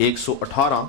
118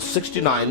69,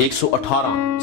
118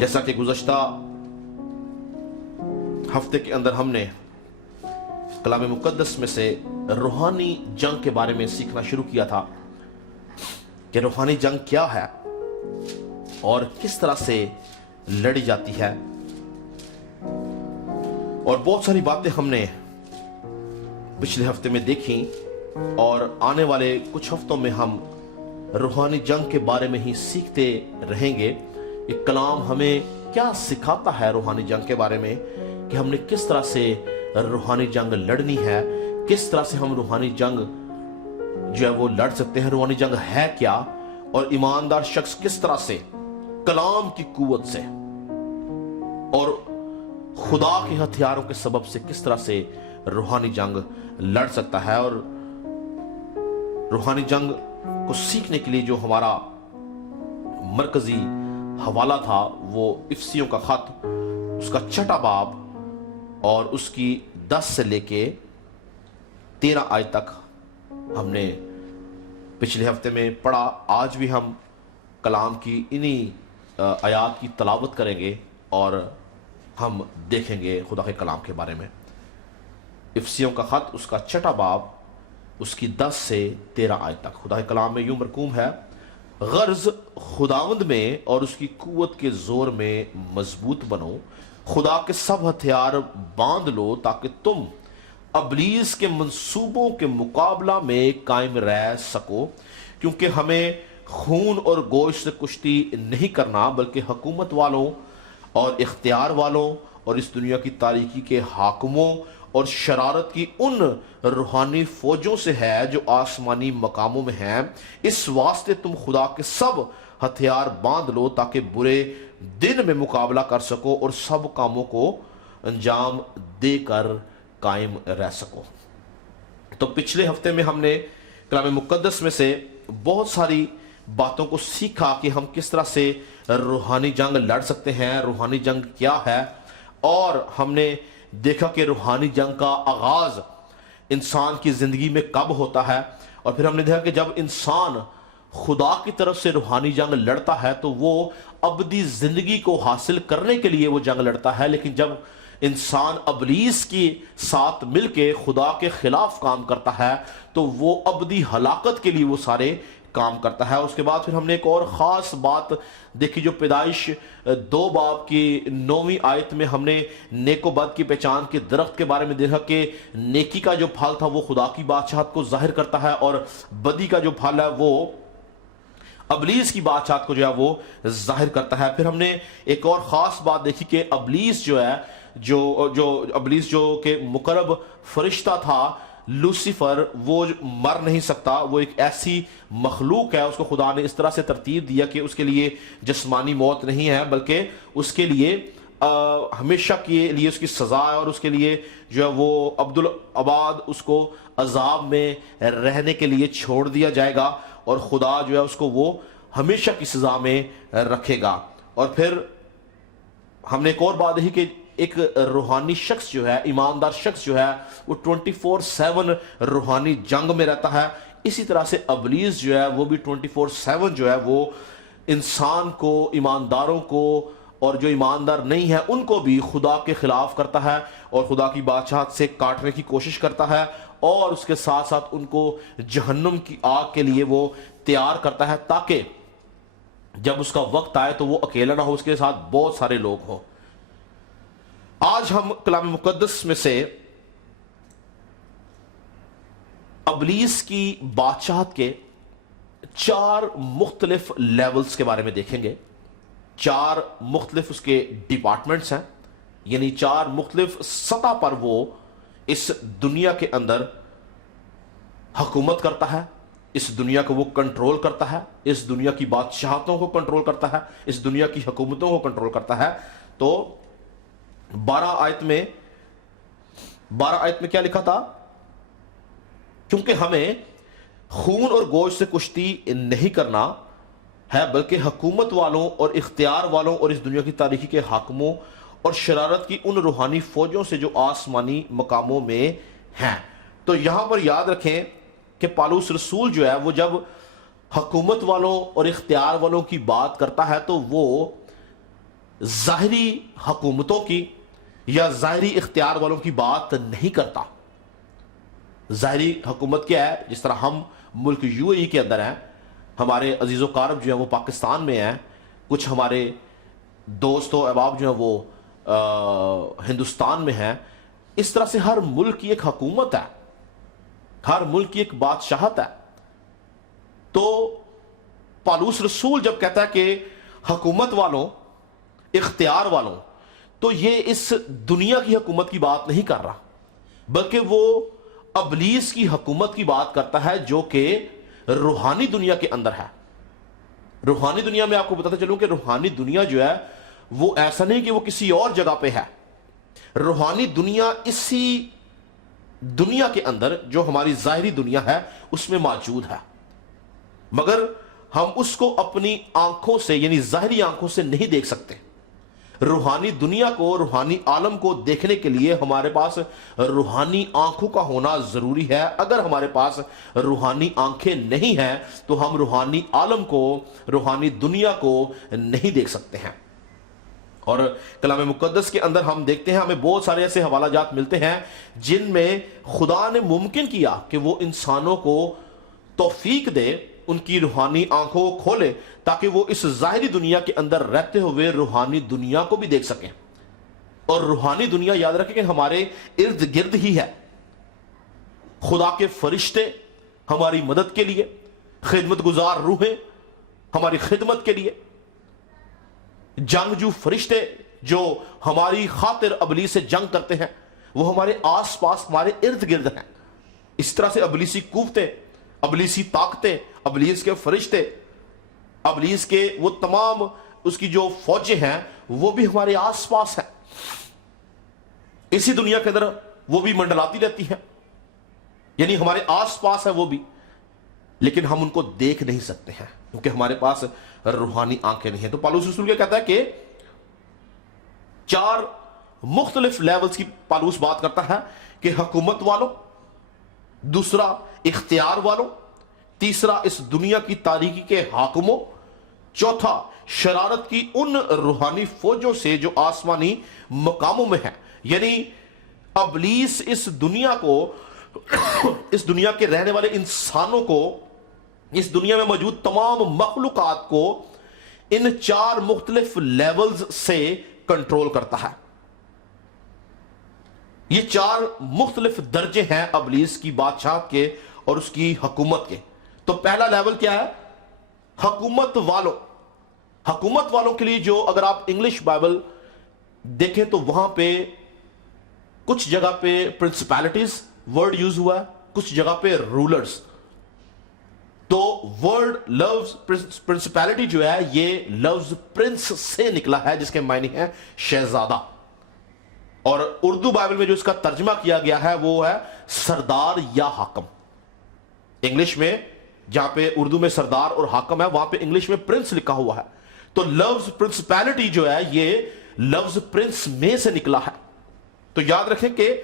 جیسا کہ گزشتہ ہفتے کے اندر ہم نے کلام مقدس میں سے روحانی جنگ کے بارے میں سیکھنا شروع کیا تھا کہ روحانی جنگ کیا ہے اور کس طرح سے لڑی جاتی ہے، اور بہت ساری باتیں ہم نے پچھلے ہفتے میں دیکھی، اور آنے والے کچھ ہفتوں میں ہم روحانی جنگ کے بارے میں ہی سیکھتے رہیں گے۔ یہ کلام ہمیں کیا سکھاتا ہے روحانی جنگ کے بارے میں، کہ ہم نے کس طرح سے روحانی جنگ لڑنی ہے، کس طرح سے ہم روحانی جنگ جو ہے وہ لڑ سکتے ہیں، روحانی جنگ ہے کیا، اور ایماندار شخص کس طرح سے کلام کی قوت سے اور خدا کے ہتھیاروں کے سبب سے کس طرح سے روحانی جنگ لڑ سکتا ہے۔ اور روحانی جنگ کو سیکھنے کے لیے جو ہمارا مرکزی حوالہ تھا وہ افسیوں کا خط، اس کا 6 باب اور اس کی 10 سے لے کے 13 آیت تک ہم نے پچھلے ہفتے میں پڑھا۔ آج بھی ہم کلام کی انہی آیات کی تلاوت کریں گے اور ہم دیکھیں گے خدا کے کلام کے بارے میں۔ افسیوں کا خط، اس کا 6 باب، اس کی 10 سے 13 آیت تک خدا کے کلام میں یوں مرقوم ہے: غرض خداوند میں اور اس کی قوت کے زور میں مضبوط بنو، خدا کے سب ہتھیار باندھ لو تاکہ تم ابلیس کے منصوبوں کے مقابلہ میں قائم رہ سکو، کیونکہ ہمیں خون اور گوشت سے کشتی نہیں کرنا بلکہ حکومت والوں اور اختیار والوں اور اس دنیا کی تاریکی کے حاکموں اور شرارت کی ان روحانی فوجوں سے ہے جو آسمانی مقاموں میں ہیں۔ اس واسطے تم خدا کے سب ہتھیار باندھ لو تاکہ برے دن میں مقابلہ کر سکو اور سب کاموں کو انجام دے کر قائم رہ سکو۔ تو پچھلے ہفتے میں ہم نے کلام مقدس میں سے بہت ساری باتوں کو سیکھا کہ ہم کس طرح سے روحانی جنگ لڑ سکتے ہیں، روحانی جنگ کیا ہے، اور ہم نے دیکھا کہ روحانی جنگ کا آغاز انسان کی زندگی میں کب ہوتا ہے، اور پھر ہم نے دیکھا کہ جب انسان خدا کی طرف سے روحانی جنگ لڑتا ہے تو وہ ابدی زندگی کو حاصل کرنے کے لیے وہ جنگ لڑتا ہے، لیکن جب انسان ابلیس کی ساتھ مل کے خدا کے خلاف کام کرتا ہے تو وہ ابدی ہلاکت کے لیے وہ سارے کام کرتا ہے۔ اس کے بعد پھر ہم نے ایک اور خاص بات دیکھی جو پیدائش 2 باب کی 9ویں آیت میں ہم نے نیک و بد کی پہچان کے درخت کے بارے میں دیکھا کہ نیکی کا جو پھل تھا وہ خدا کی بادشاہت کو ظاہر کرتا ہے، اور بدی کا جو پھل ہے وہ ابلیس کی بادشاہت کو جو ہے وہ ظاہر کرتا ہے۔ پھر ہم نے ایک اور خاص بات دیکھی کہ ابلیس جو ہے ابلیس جو کہ مقرب فرشتہ تھا، لوسیفر، وہ مر نہیں سکتا، وہ ایک ایسی مخلوق ہے، اس کو خدا نے اس طرح سے ترتیب دیا کہ اس کے لیے جسمانی موت نہیں ہے بلکہ اس کے لیے ہمیشہ کے لیے اس کی سزا ہے، اور اس کے لیے جو ہے وہ عبدالآباد اس کو عذاب میں رہنے کے لیے چھوڑ دیا جائے گا، اور خدا جو ہے اس کو وہ ہمیشہ کی سزا میں رکھے گا۔ اور پھر ہم نے ایک اور بات دیکھی کہ ایک روحانی شخص جو ہے، ایماندار شخص جو ہے، وہ 24/7 روحانی جنگ میں رہتا ہے۔ اسی طرح سے ابلیس جو ہے وہ بھی 24/7 جو ہے وہ انسان کو، ایمانداروں کو، اور جو ایماندار نہیں ہے ان کو بھی خدا کے خلاف کرتا ہے اور خدا کی بادشاہت سے کاٹنے کی کوشش کرتا ہے، اور اس کے ساتھ ساتھ ان کو جہنم کی آگ کے لیے وہ تیار کرتا ہے تاکہ جب اس کا وقت آئے تو وہ اکیلا نہ ہو، اس کے ساتھ بہت سارے لوگ ہوں۔ آج ہم کلام مقدس میں سے ابلیس کی بادشاہت کے 4 مختلف لیولز کے بارے میں دیکھیں گے۔ 4 مختلف اس کے ڈپارٹمنٹس ہیں، یعنی 4 مختلف سطح پر وہ اس دنیا کے اندر حکومت کرتا ہے، اس دنیا کو وہ کنٹرول کرتا ہے، اس دنیا کی بادشاہتوں کو کنٹرول کرتا ہے، اس دنیا کی حکومتوں کو کنٹرول کرتا ہے۔ تو 12 آیت میں کیا لکھا تھا؟ کیونکہ ہمیں خون اور گوشت سے کشتی نہیں کرنا ہے بلکہ حکومت والوں اور اختیار والوں اور اس دنیا کی تاریکی کے حاکموں اور شرارت کی ان روحانی فوجوں سے جو آسمانی مقاموں میں ہیں۔ تو یہاں پر یاد رکھیں کہ پالوس رسول جو ہے وہ جب حکومت والوں اور اختیار والوں کی بات کرتا ہے تو وہ ظاہری حکومتوں کی یا ظاہری اختیار والوں کی بات نہیں کرتا. ظاہری حکومت کیا ہے؟ جس طرح ہم ملک یو اے ای کے اندر ہیں، ہمارے عزیز و قارب جو ہیں وہ پاکستان میں ہیں، کچھ ہمارے دوست و احباب جو ہیں وہ ہندوستان میں ہیں. اس طرح سے ہر ملک کی ایک حکومت ہے، ہر ملک کی ایک بادشاہت ہے. تو پالوس رسول جب کہتا ہے کہ حکومت والوں، اختیار والوں، تو یہ اس دنیا کی حکومت کی بات نہیں کر رہا، بلکہ وہ ابلیس کی حکومت کی بات کرتا ہے جو کہ روحانی دنیا کے اندر ہے. روحانی دنیا میں آپ کو بتاتا چلوں کہ روحانی دنیا جو ہے وہ ایسا نہیں کہ وہ کسی اور جگہ پہ ہے. روحانی دنیا اسی دنیا کے اندر جو ہماری ظاہری دنیا ہے اس میں موجود ہے، مگر ہم اس کو اپنی آنکھوں سے یعنی ظاہری آنکھوں سے نہیں دیکھ سکتے. روحانی دنیا کو، روحانی عالم کو دیکھنے کے لیے ہمارے پاس روحانی آنکھوں کا ہونا ضروری ہے. اگر ہمارے پاس روحانی آنکھیں نہیں ہیں تو ہم روحانی عالم کو، روحانی دنیا کو نہیں دیکھ سکتے ہیں. اور کلام مقدس کے اندر ہم دیکھتے ہیں، ہمیں بہت سارے ایسے حوالہ جات ملتے ہیں جن میں خدا نے ممکن کیا کہ وہ انسانوں کو توفیق دے، ان کی روحانی آنکھوں کو کھولے تاکہ وہ اس ظاہری دنیا کے اندر رہتے ہوئے روحانی دنیا کو بھی دیکھ سکیں. اور روحانی دنیا یاد رکھیں کہ ہمارے ارد گرد ہی ہے. خدا کے فرشتے ہماری مدد کے لیے، خدمت گزار روحیں ہماری خدمت کے لیے، جنگجو فرشتے جو ہماری خاطر ابلیس سے جنگ کرتے ہیں وہ ہمارے آس پاس، ہمارے ارد گرد ہیں. اس طرح سے ابلیسی قوتیں، ابلیسی طاقتیں، ابلیس کے فرشتے، ابلیس کے وہ تمام اس کی جو فوجیں ہیں وہ بھی ہمارے آس پاس ہیں. اسی دنیا کے اندر وہ بھی منڈلاتی رہتی ہیں، یعنی ہمارے آس پاس ہے وہ بھی، لیکن ہم ان کو دیکھ نہیں سکتے ہیں کیونکہ ہمارے پاس روحانی آنکھیں نہیں ہیں. تو پالوس رسول کیا کہتا ہے کہ 4 مختلف لیولز کی پالوس بات کرتا ہے کہ حکومت والوں، دوسرا اختیار والوں، تیسرا اس دنیا کی تاریکی کے حاکموں، چوتھا شرارت کی ان روحانی فوجوں سے جو آسمانی مقاموں میں ہیں. یعنی ابلیس اس دنیا کو، اس دنیا کے رہنے والے انسانوں کو، اس دنیا میں موجود تمام مخلوقات کو ان 4 مختلف لیولز سے کنٹرول کرتا ہے. یہ 4 مختلف درجے ہیں ابلیس کی بادشاہت کے اور اس کی حکومت کے. تو پہلا لیول کیا ہے؟ حکومت والوں. حکومت والوں کے لیے جو اگر آپ انگلش بائبل دیکھیں تو وہاں پہ کچھ جگہ پہ پرنسپیلٹیز ورڈ یوز ہوا ہے، کچھ جگہ پہ رولرز. تو ورڈ لفظ پرنسپیلٹی جو ہے یہ لفظ پرنس سے نکلا ہے جس کے معنی ہے شہزادہ. اور اردو بائبل میں جو اس کا ترجمہ کیا گیا ہے وہ ہے سردار یا حاکم. انگلش میں جہاں پہ اردو میں سردار اور حاکم ہے وہاں پہ انگلش میں پرنس لکھا ہوا ہے. تو لفظ پرنسپیلٹی جو ہے یہ لفظ پرنس میں سے نکلا ہے. تو یاد رکھیں کہ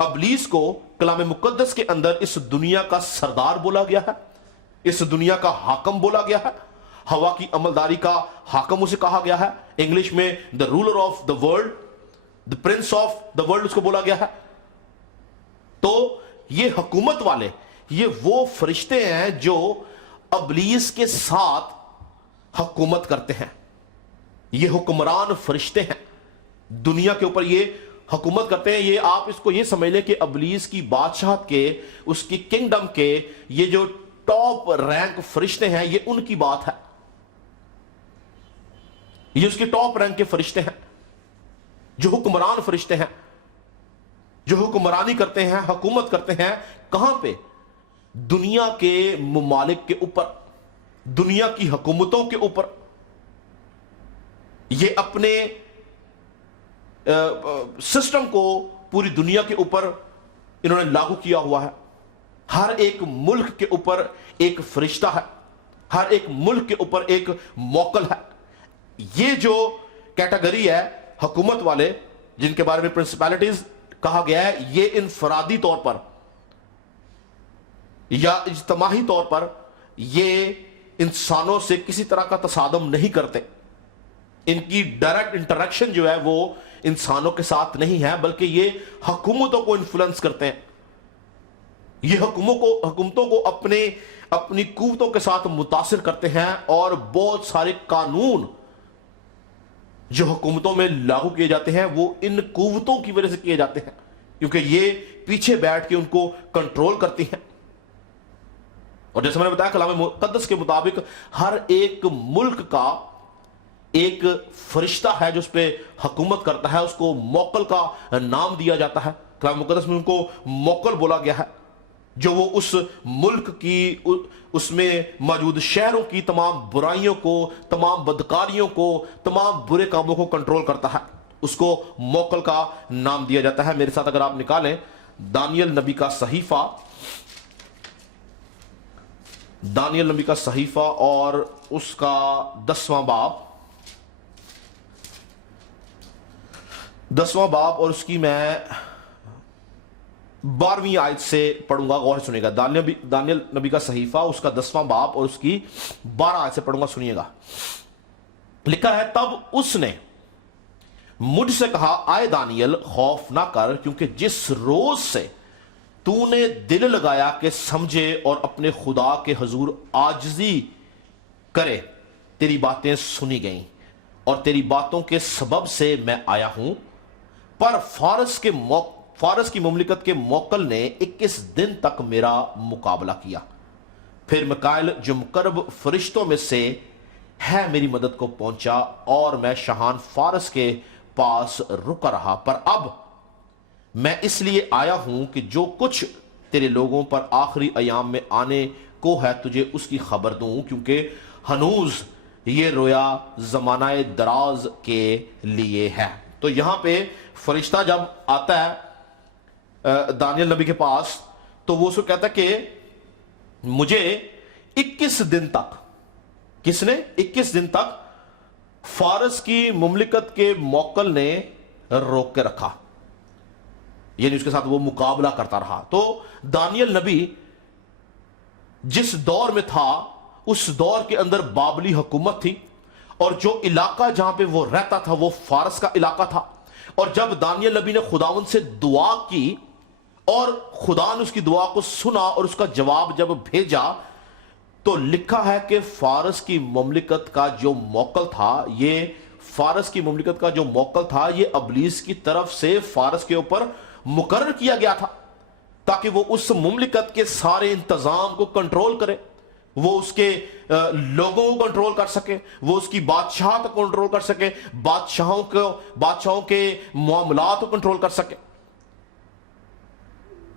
ابلیس کو کلام مقدس کے اندر اس دنیا کا سردار بولا گیا ہے، اس دنیا کا حاکم بولا گیا ہے. ہوا کی عملداری کا حاکم اسے کہا گیا ہے. انگلش میں the ruler of the world, the prince of the world اس کو بولا گیا ہے. تو یہ حکومت والے، یہ وہ فرشتے ہیں جو ابلیس کے ساتھ حکومت کرتے ہیں. یہ حکمران فرشتے ہیں دنیا کے اوپر، یہ حکومت کرتے ہیں. یہ آپ اس کو یہ سمجھ لیں کہ ابلیس کی بادشاہت کے، اس کی کنگڈم کے یہ جو ٹاپ رینک فرشتے ہیں یہ ان کی بات ہے. یہ اس کے ٹاپ رینک کے فرشتے ہیں جو حکمران فرشتے ہیں، جو حکمرانی کرتے ہیں، حکومت کرتے ہیں. کہاں پہ؟ دنیا کے ممالک کے اوپر، دنیا کی حکومتوں کے اوپر. یہ اپنے سسٹم کو پوری دنیا کے اوپر انہوں نے لاگو کیا ہوا ہے. ہر ایک ملک کے اوپر ایک فرشتہ ہے، ہر ایک ملک کے اوپر ایک موکل ہے. یہ جو کیٹیگری ہے حکومت والے جن کے بارے میں پرنسپیلٹیز کہا گیا ہے، یہ انفرادی طور پر یا اجتماعی طور پر یہ انسانوں سے کسی طرح کا تصادم نہیں کرتے. ان کی ڈائریکٹ انٹریکشن جو ہے وہ انسانوں کے ساتھ نہیں ہے، بلکہ یہ حکومتوں کو انفلوئنس کرتے ہیں. یہ حکومتوں کو اپنی قوتوں کے ساتھ متاثر کرتے ہیں، اور بہت سارے قانون جو حکومتوں میں لاگو کیے جاتے ہیں وہ ان قوتوں کی وجہ سے کیے جاتے ہیں، کیونکہ یہ پیچھے بیٹھ کے ان کو کنٹرول کرتی ہیں. اور جیسے میں نے بتایا کلام مقدس کے مطابق ہر ایک ملک کا ایک فرشتہ ہے جو اس پہ حکومت کرتا ہے، اس کو موکل کا نام دیا جاتا ہے. کلام مقدس میں ان کو موکل بولا گیا ہے، جو وہ اس ملک کی، اس میں موجود شہروں کی تمام برائیوں کو، تمام بدکاریوں کو، تمام برے کاموں کو کنٹرول کرتا ہے. اس کو موکل کا نام دیا جاتا ہے. میرے ساتھ اگر آپ نکالیں دانیل نبی کا صحیفہ، دانیل نبی کا صحیفہ اور اس کا 10واں باب اور اس کی میں 12ویں آیت سے پڑھوں گا، غور سے سنیے گا. دانیل نبی کا صحیفہ اس کا 10واں باب اور اس کی 12 آیت سے پڑھوں گا، سنیے گا. لکھا ہے، تب اس نے مجھ سے کہا، آئے دانیل خوف نہ کر، کیونکہ جس روز سے تو نے دل لگایا کہ سمجھے اور اپنے خدا کے حضور عاجزی کرے، تیری باتیں سنی گئیں اور تیری باتوں کے سبب سے میں آیا ہوں. پر فارس کی مملکت کے موکل نے 21 دن تک میرا مقابلہ کیا. پھر میکائیل جو مقرب فرشتوں میں سے ہے میری مدد کو پہنچا، اور میں شاہان فارس کے پاس رکا رہا. پر اب میں اس لیے آیا ہوں کہ جو کچھ تیرے لوگوں پر آخری ایام میں آنے کو ہے تجھے اس کی خبر دوں، کیونکہ ہنوز یہ رویا زمانہ دراز کے لیے ہے. تو یہاں پہ فرشتہ جب آتا ہے دانیل نبی کے پاس، تو وہ اس کو کہتا ہے کہ مجھے 21 دن تک، کس نے 21 دن تک فارس کی مملکت کے موکل نے روک کے رکھا، یعنی اس کے ساتھ وہ مقابلہ کرتا رہا. تو دانیل نبی جس دور میں تھا اس دور کے اندر بابلی حکومت تھی، اور جو علاقہ جہاں پہ وہ رہتا تھا وہ فارس کا علاقہ تھا. اور جب دانیل نبی نے خداوند سے دعا کی اور خدا نے اس کی دعا کو سنا اور اس کا جواب جب بھیجا، تو لکھا ہے کہ فارس کی مملکت کا جو موکل تھا، یہ فارس کی مملکت کا جو موکل تھا یہ ابلیس کی طرف سے فارس کے اوپر مقرر کیا گیا تھا، تاکہ وہ اس مملکت کے سارے انتظام کو کنٹرول کرے، وہ اس کے لوگوں کو کنٹرول کر سکے، وہ اس کی بادشاہت کو کنٹرول کر سکے، بادشاہوں کے معاملات کو کنٹرول کر سکے.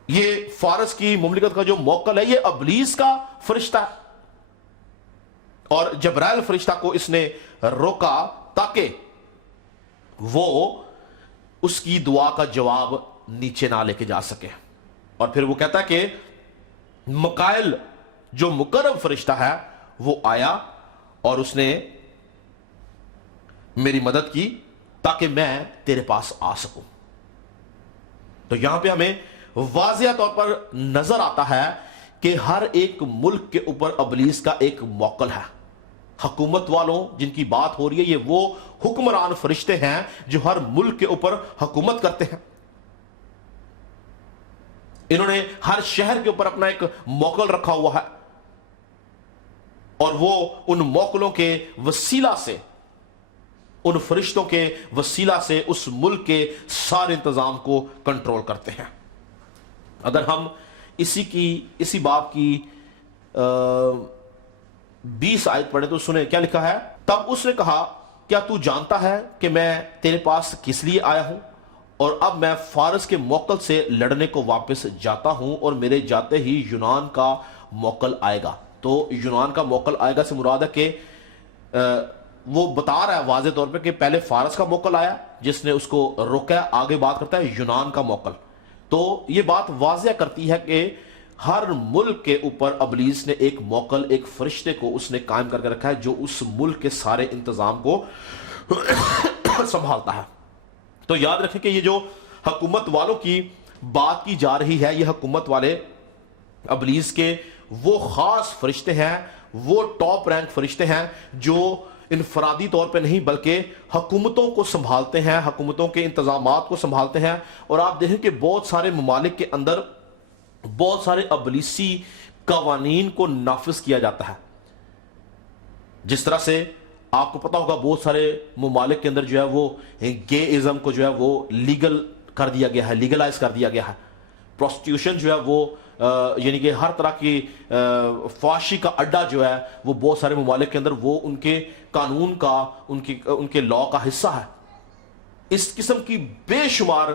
یہ فارس کی مملکت کا جو موکل ہے یہ ابلیس کا فرشتہ ہے، اور جبرائیل فرشتہ کو اس نے روکا تاکہ وہ اس کی دعا کا جواب نیچے نہ لے کے جا سکے. اور پھر وہ کہتا ہے کہ میکائیل جو مقرب فرشتہ ہے وہ آیا اور اس نے میری مدد کی تاکہ میں تیرے پاس آ سکوں. تو یہاں پہ ہمیں واضح طور پر نظر آتا ہے کہ ہر ایک ملک کے اوپر ابلیس کا ایک موکل ہے. حکومت والوں جن کی بات ہو رہی ہے یہ وہ حکمران فرشتے ہیں جو ہر ملک کے اوپر حکومت کرتے ہیں. انہوں نے ہر شہر کے اوپر اپنا ایک موکل رکھا ہوا ہے، اور وہ ان موکلوں کے وسیلہ سے، ان فرشتوں کے وسیلہ سے اس ملک کے سارے انتظام کو کنٹرول کرتے ہیں. اگر ہم اسی باب کی 20 آیت پڑھیں تو سنیں کیا لکھا ہے. تب اس نے کہا، کیا تو جانتا ہے کہ میں تیرے پاس کس لیے آیا ہوں؟ اور اب میں فارس کے موکل سے لڑنے کو واپس جاتا ہوں، اور میرے جاتے ہی یونان کا موکل آئے گا. تو یونان کا موکل آئے گا سے مراد ہے کہ وہ بتا رہا ہے واضح طور پہ کہ پہلے فارس کا موکل آیا جس نے اس کو روکا، آگے بات کرتا ہے یونان کا موکل. تو یہ بات واضح کرتی ہے کہ ہر ملک کے اوپر ابلیس نے ایک موکل، ایک فرشتے کو اس نے قائم کر کے رکھا ہے جو اس ملک کے سارے انتظام کو سنبھالتا ہے. تو یاد رکھیں کہ یہ جو حکومت والوں کی بات کی جا رہی ہے، یہ حکومت والے ابلیس کے وہ خاص فرشتے ہیں، وہ ٹاپ رینک فرشتے ہیں جو انفرادی طور پہ نہیں بلکہ حکومتوں کو سنبھالتے ہیں, حکومتوں کے انتظامات کو سنبھالتے ہیں. اور آپ دیکھیں کہ بہت سارے ممالک کے اندر بہت سارے ابلیسی قوانین کو نافذ کیا جاتا ہے. جس طرح سے آپ کو پتا ہوگا بہت سارے ممالک کے اندر جو ہے وہ گے ازم کو جو ہے وہ لیگل کر دیا گیا ہے, لیگلائز کر دیا گیا ہے. پروسٹیوشن جو ہے وہ یعنی کہ ہر طرح کی فحاشی کا اڈا جو ہے وہ بہت سارے ممالک کے اندر وہ ان کے قانون کا, ان کے لاء کا حصہ ہے. اس قسم کی بے شمار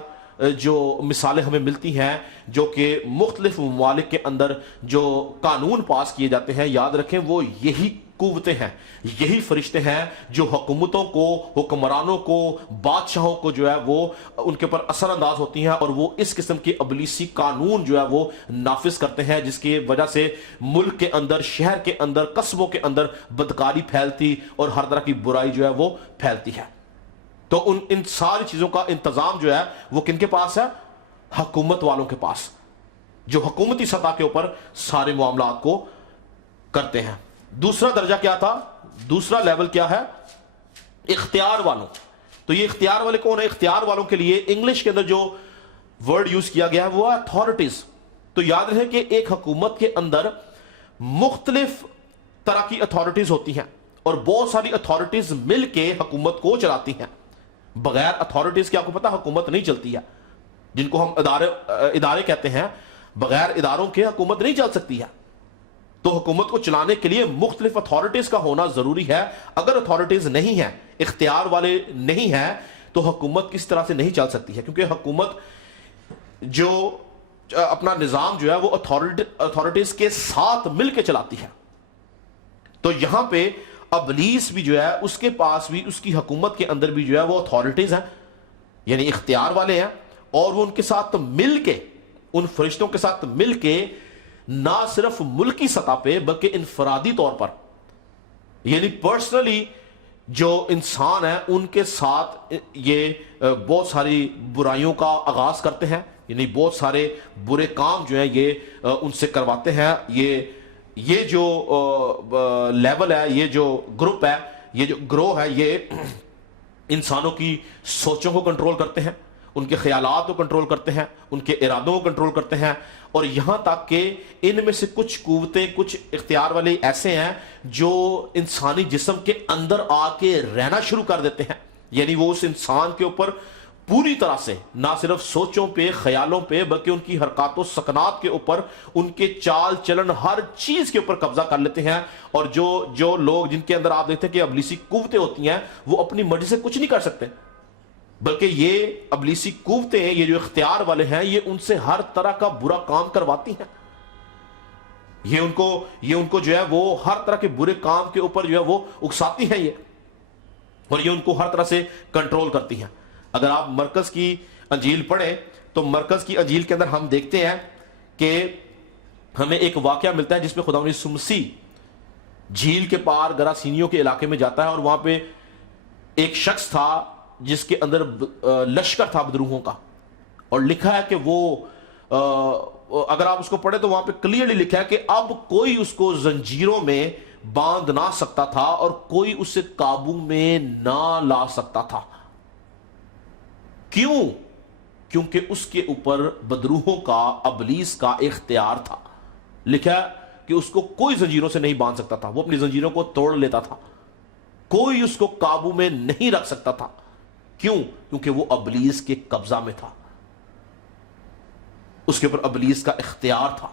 جو مثالیں ہمیں ملتی ہیں جو کہ مختلف ممالک کے اندر جو قانون پاس کیے جاتے ہیں. یاد رکھیں وہ یہی قوتیں ہیں, یہی فرشتے ہیں جو حکومتوں کو, حکمرانوں کو, بادشاہوں کو جو ہے وہ ان کے پر اثر انداز ہوتی ہیں اور وہ اس قسم کے ابلیسی قانون جو ہے وہ نافذ کرتے ہیں, جس کی وجہ سے ملک کے اندر, شہر کے اندر, قصبوں کے اندر بدکاری پھیلتی اور ہر طرح کی برائی جو ہے وہ پھیلتی ہے. تو ان ساری چیزوں کا انتظام جو ہے وہ کن کے پاس ہے؟ حکومت والوں کے پاس, جو حکومتی سطح کے اوپر سارے معاملات کو کرتے ہیں. دوسرا درجہ کیا تھا؟ دوسرا لیول کیا ہے؟ اختیار والوں. تو یہ اختیار والے کون ہیں؟ اختیار والوں کے لیے انگلش کے اندر جو ورڈ یوز کیا گیا ہے وہ اتھارٹیز. تو یاد رہے کہ ایک حکومت کے اندر مختلف طرح کی اتھارٹیز ہوتی ہیں اور بہت ساری اتھارٹیز مل کے حکومت کو چلاتی ہیں. بغیر اتھارٹیز کے آپ کو پتا حکومت نہیں چلتی ہے, جن کو ہم ادارے کہتے ہیں. بغیر اداروں کے حکومت نہیں چل سکتی ہے. تو حکومت کو چلانے کے لیے مختلف اتھارٹیز کا ہونا ضروری ہے. اگر اتھارٹیز نہیں ہیں, اختیار والے نہیں ہیں, تو حکومت کس طرح سے نہیں چل سکتی ہے, کیونکہ حکومت جو اپنا نظام جو ہے وہ اتھارٹیز کے ساتھ مل کے چلاتی ہے. تو یہاں پہ ابلیس بھی جو ہے اس کے پاس بھی, اس کی حکومت کے اندر بھی جو ہے وہ اتھارٹیز ہیں, یعنی اختیار والے ہیں, اور وہ ان کے ساتھ مل کے, ان فرشتوں کے ساتھ مل کے نہ صرف ملکی سطح پہ بلکہ انفرادی طور پر, یعنی پرسنلی جو انسان ہیں ان کے ساتھ یہ بہت ساری برائیوں کا آغاز کرتے ہیں. یعنی بہت سارے برے کام جو ہیں یہ ان سے کرواتے ہیں. یہ جو لیول ہے, یہ جو گروپ ہے, یہ جو گروہ ہے, یہ انسانوں کی سوچوں کو کنٹرول کرتے ہیں, ان کے خیالات کو کنٹرول کرتے ہیں, ان کے ارادوں کو کنٹرول کرتے ہیں. اور یہاں تک کہ ان میں سے کچھ قوتیں, کچھ اختیار والے ایسے ہیں جو انسانی جسم کے اندر آ کے رہنا شروع کر دیتے ہیں. یعنی وہ اس انسان کے اوپر پوری طرح سے نہ صرف سوچوں پہ, خیالوں پہ, بلکہ ان کی حرکات و سکنات کے اوپر, ان کے چال چلن, ہر چیز کے اوپر قبضہ کر لیتے ہیں. اور جو لوگ جن کے اندر آپ دیکھتے ہیں کہ ابلیسی قوتیں ہوتی ہیں, وہ اپنی مرضی سے کچھ نہیں کر سکتے, بلکہ یہ ابلیسی قوتیں, یہ جو اختیار والے ہیں, یہ ان سے ہر طرح کا برا کام کرواتی ہیں. یہ ان کو جو ہے وہ ہر طرح کے برے کام کے اوپر جو ہے وہ اکساتی ہیں یہ, اور یہ ان کو ہر طرح سے کنٹرول کرتی ہیں. اگر آپ مرکز کی انجیل پڑھیں تو مرکز کی انجیل کے اندر ہم دیکھتے ہیں کہ ہمیں ایک واقعہ ملتا ہے جس میں خداوند یسوع مسیح جھیل کے پار گراسینیوں کے علاقے میں جاتا ہے, اور وہاں پہ ایک شخص تھا جس کے اندر لشکر تھا بدروہوں کا. اور لکھا ہے کہ وہ اگر آپ اس کو پڑھیں تو وہاں پہ کلیئرلی لکھا ہے کہ اب کوئی اس کو زنجیروں میں باندھ نہ سکتا تھا اور کوئی اسے قابو میں نہ لا سکتا تھا. کیوں؟ کیونکہ اس کے اوپر بدروہوں کا, ابلیس کا اختیار تھا. لکھا ہے کہ اس کو کوئی زنجیروں سے نہیں باندھ سکتا تھا, وہ اپنی زنجیروں کو توڑ لیتا تھا, کوئی اس کو قابو میں نہیں رکھ سکتا تھا. کیوں؟ کیونکہ وہ ابلیس کے قبضہ میں تھا, اس کے اوپر ابلیس کا اختیار تھا,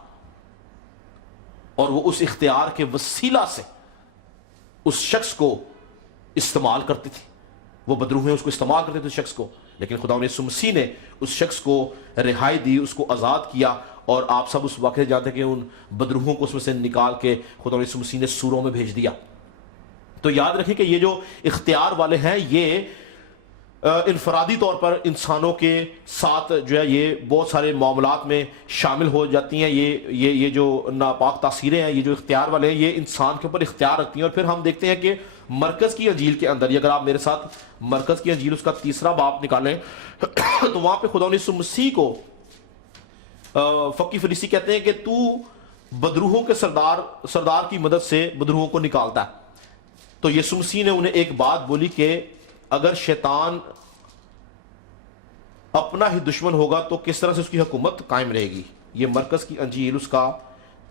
اور وہ اس اختیار کے وسیلہ سے اس شخص کو استعمال کرتی تھی. وہ بدروہیں اس کو استعمال کرتے تھے اس شخص کو, لیکن خداوند یسوع مسیح نے اس شخص کو رہائی دی, اس کو آزاد کیا. اور آپ سب اس واقعے جانتے ہیں کہ ان بدروہوں کو اس میں سے نکال کے خداوند یسوع مسیح نے سوروں میں بھیج دیا. تو یاد رکھیں کہ یہ جو اختیار والے ہیں یہ انفرادی طور پر انسانوں کے ساتھ جو ہے یہ بہت سارے معاملات میں شامل ہو جاتی ہیں. یہ جو ناپاک تاثیریں ہیں, یہ جو اختیار والے ہیں, یہ انسان کے اوپر اختیار رکھتی ہیں. اور پھر ہم دیکھتے ہیں کہ مرکز کی انجیل کے اندر, یہ اگر آپ میرے ساتھ مرکز کی انجیل اس کا 3 باب نکالیں تو وہاں پہ خداوند یسوع مسیح کو فقی فریسی کہتے ہیں کہ تو بدروہوں کے سردار کی مدد سے بدروہوں کو نکالتا ہے. تو یسوع مسیح نے انہیں ایک بات بولی کہ اگر شیطان اپنا ہی دشمن ہوگا تو کس طرح سے اس کی حکومت قائم رہے گی. یہ مرکز کی انجیل اس کا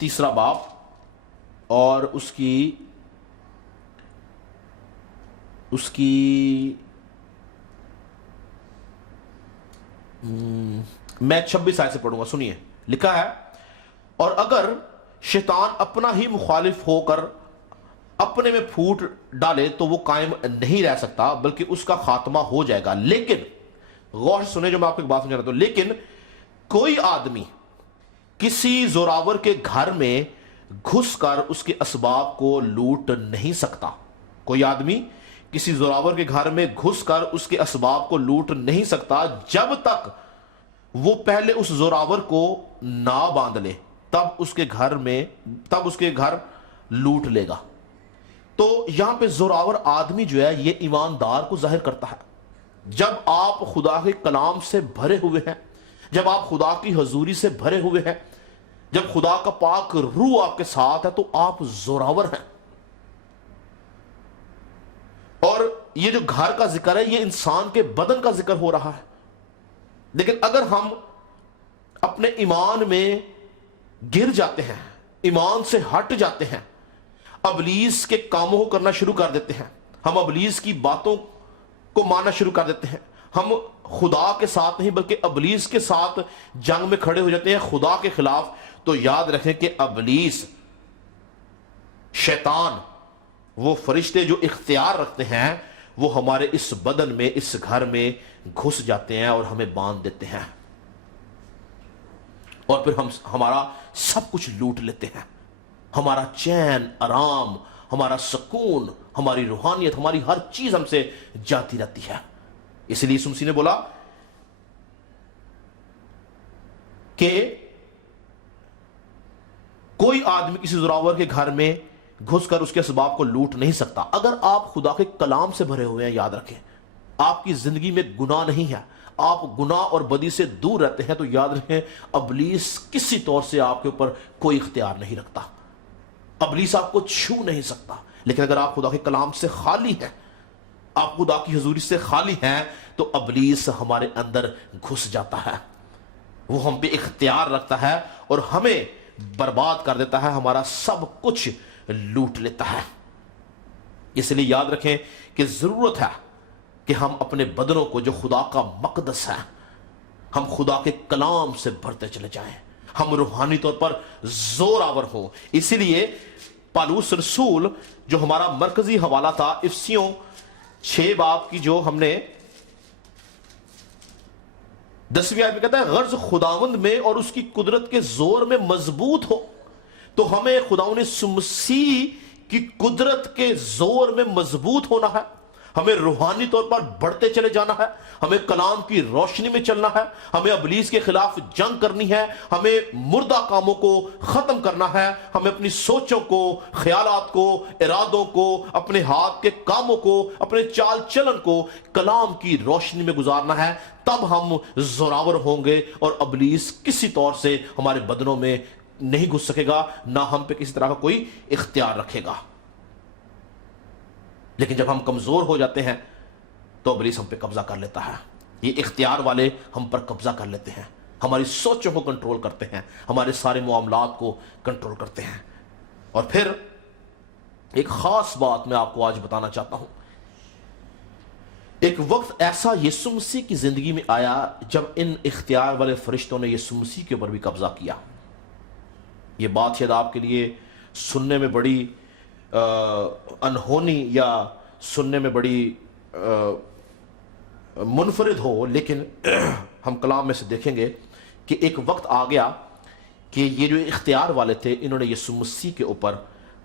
3 باب اور اس کی میں 26 آیت سے پڑھوں گا. سنیے, لکھا ہے, اور اگر شیطان اپنا ہی مخالف ہو کر اپنے میں پھوٹ ڈالے تو وہ قائم نہیں رہ سکتا بلکہ اس کا خاتمہ ہو جائے گا. لیکن غور سے سنیں جو میں آپ کو ایک بات سمجھا رہا ہوں. لیکن کوئی آدمی کسی زوراور کے گھر میں گھس کر اس کے اسباب کو لوٹ نہیں سکتا. کوئی آدمی کسی زوراور کے گھر میں گھس کر اس کے اسباب کو لوٹ نہیں سکتا جب تک وہ پہلے اس زوراور کو نہ باندھ لے, تب اس کے گھر لوٹ لے گا. تو یہاں پہ زوراور آدمی جو ہے یہ ایماندار کو ظاہر کرتا ہے. جب آپ خدا کے کلام سے بھرے ہوئے ہیں, جب آپ خدا کی حضوری سے بھرے ہوئے ہیں, جب خدا کا پاک روح آپ کے ساتھ ہے تو آپ زوراور ہیں. اور یہ جو گھر کا ذکر ہے یہ انسان کے بدن کا ذکر ہو رہا ہے. لیکن اگر ہم اپنے ایمان میں گر جاتے ہیں, ایمان سے ہٹ جاتے ہیں, ابلیس کے کاموں کو کرنا شروع کر دیتے ہیں, ہم ابلیس کی باتوں کو ماننا شروع کر دیتے ہیں, ہم خدا کے ساتھ نہیں بلکہ ابلیس کے ساتھ جنگ میں کھڑے ہو جاتے ہیں خدا کے خلاف, تو یاد رکھیں کہ ابلیس, شیطان, وہ فرشتے جو اختیار رکھتے ہیں وہ ہمارے اس بدن میں, اس گھر میں گھس جاتے ہیں اور ہمیں باندھ دیتے ہیں اور پھر ہمارا سب کچھ لوٹ لیتے ہیں. ہمارا چین, آرام, ہمارا سکون, ہماری روحانیت, ہماری ہر چیز ہم سے جاتی رہتی ہے. اس لیے یسوع مسیح نے بولا کہ کوئی آدمی کسی زوراور کے گھر میں گھس کر اس کے اسباب کو لوٹ نہیں سکتا. اگر آپ خدا کے کلام سے بھرے ہوئے ہیں, یاد رکھیں آپ کی زندگی میں گناہ نہیں ہے, آپ گناہ اور بدی سے دور رہتے ہیں, تو یاد رکھیں ابلیس کسی طور سے آپ کے اوپر کوئی اختیار نہیں رکھتا, ابلیس آپ کو چھو نہیں سکتا. لیکن اگر آپ خدا کے کلام سے خالی ہیں, آپ خدا کی حضوری سے خالی ہیں, تو ابلیس ہمارے اندر گھس جاتا ہے, وہ ہم پہ اختیار رکھتا ہے اور ہمیں برباد کر دیتا ہے, ہمارا سب کچھ لوٹ لیتا ہے. اس لیے یاد رکھیں کہ ضرورت ہے کہ ہم اپنے بدنوں کو جو خدا کا مقدس ہے, ہم خدا کے کلام سے بھرتے چلے جائیں, ہم روحانی طور پر زور آور ہوں. اسی لیے پالوس رسول جو ہمارا مرکزی حوالہ تھا, افسیوں 6 باب کی جو ہم نے 10ویں آیت میں کہتا ہے, غرض خداوند میں اور اس کی قدرت کے زور میں مضبوط ہو. تو ہمیں خداوند یسوع مسیح کی قدرت کے زور میں مضبوط ہونا ہے, ہمیں روحانی طور پر بڑھتے چلے جانا ہے, ہمیں کلام کی روشنی میں چلنا ہے, ہمیں ابلیس کے خلاف جنگ کرنی ہے, ہمیں مردہ کاموں کو ختم کرنا ہے, ہمیں اپنی سوچوں کو, خیالات کو, ارادوں کو, اپنے ہاتھ کے کاموں کو, اپنے چال چلن کو کلام کی روشنی میں گزارنا ہے. تب ہم زوراور ہوں گے اور ابلیس کسی طور سے ہمارے بدنوں میں نہیں گھس سکے گا, نہ ہم پہ کسی طرح کا کوئی اختیار رکھے گا. لیکن جب ہم کمزور ہو جاتے ہیں تو ابلیس ہم پہ قبضہ کر لیتا ہے. یہ اختیار والے ہم پر قبضہ کر لیتے ہیں, ہماری سوچوں کو کنٹرول کرتے ہیں, ہمارے سارے معاملات کو کنٹرول کرتے ہیں. اور پھر ایک خاص بات میں آپ کو آج بتانا چاہتا ہوں. ایک وقت ایسا یسوع مسیح کی زندگی میں آیا جب ان اختیار والے فرشتوں نے یسوع مسیح کے اوپر بھی قبضہ کیا. یہ بات شاید آپ کے لیے سننے میں بڑی انہونی یا سننے میں بڑی منفرد ہو, لیکن ہم کلام میں سے دیکھیں گے کہ ایک وقت آ گیا کہ یہ جو اختیار والے تھے انہوں نے یسوع مسیح کے اوپر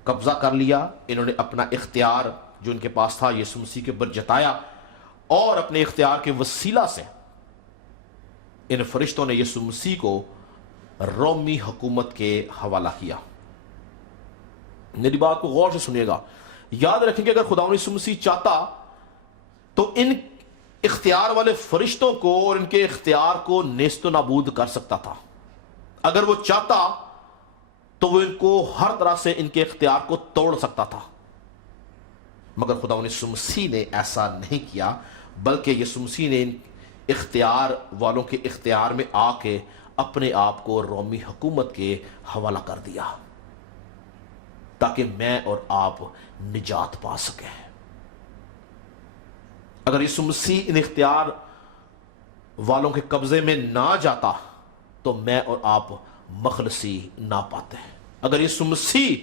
قبضہ کر لیا. انہوں نے اپنا اختیار جو ان کے پاس تھا یسوع مسیح کے اوپر جتایا, اور اپنے اختیار کے وسیلہ سے ان فرشتوں نے یسوع مسیح کو رومی حکومت کے حوالہ کیا. میری بات کو غور سے سنیے گا. یاد رکھیں کہ اگر خداوند یسوع مسیح چاہتا تو ان اختیار والے فرشتوں کو اور ان کے اختیار کو نیست و نابود کر سکتا تھا. اگر وہ چاہتا تو وہ ان کو ہر طرح سے ان کے اختیار کو توڑ سکتا تھا. مگر خدا یسوع مسیح نے ایسا نہیں کیا، بلکہ یسوع مسیح نے ان اختیار والوں کے اختیار میں آ کے اپنے آپ کو رومی حکومت کے حوالہ کر دیا تاکہ میں اور آپ نجات پا سکیں۔ اگر یسوع مسیح ان اختیار والوں کے قبضے میں نہ جاتا تو میں اور آپ مخلصی نہ پاتے۔ اگر یسوع مسیح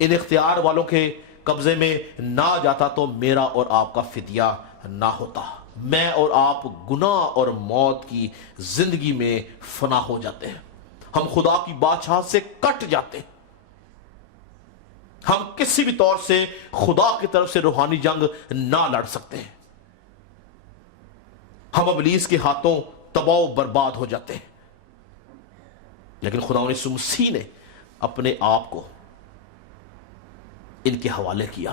ان اختیار والوں کے قبضے میں نہ جاتا تو میرا اور آپ کا فدیہ نہ ہوتا، میں اور آپ گناہ اور موت کی زندگی میں فنا ہو جاتے ہیں، ہم خدا کی بادشاہت سے کٹ جاتے ہیں، ہم کسی بھی طور سے خدا کی طرف سے روحانی جنگ نہ لڑ سکتے ہیں، ہم ابلیس کے ہاتھوں تباہ و برباد ہو جاتے ہیں۔ لیکن خدا یسوع مسیح نے اپنے آپ کو ان کے حوالے کیا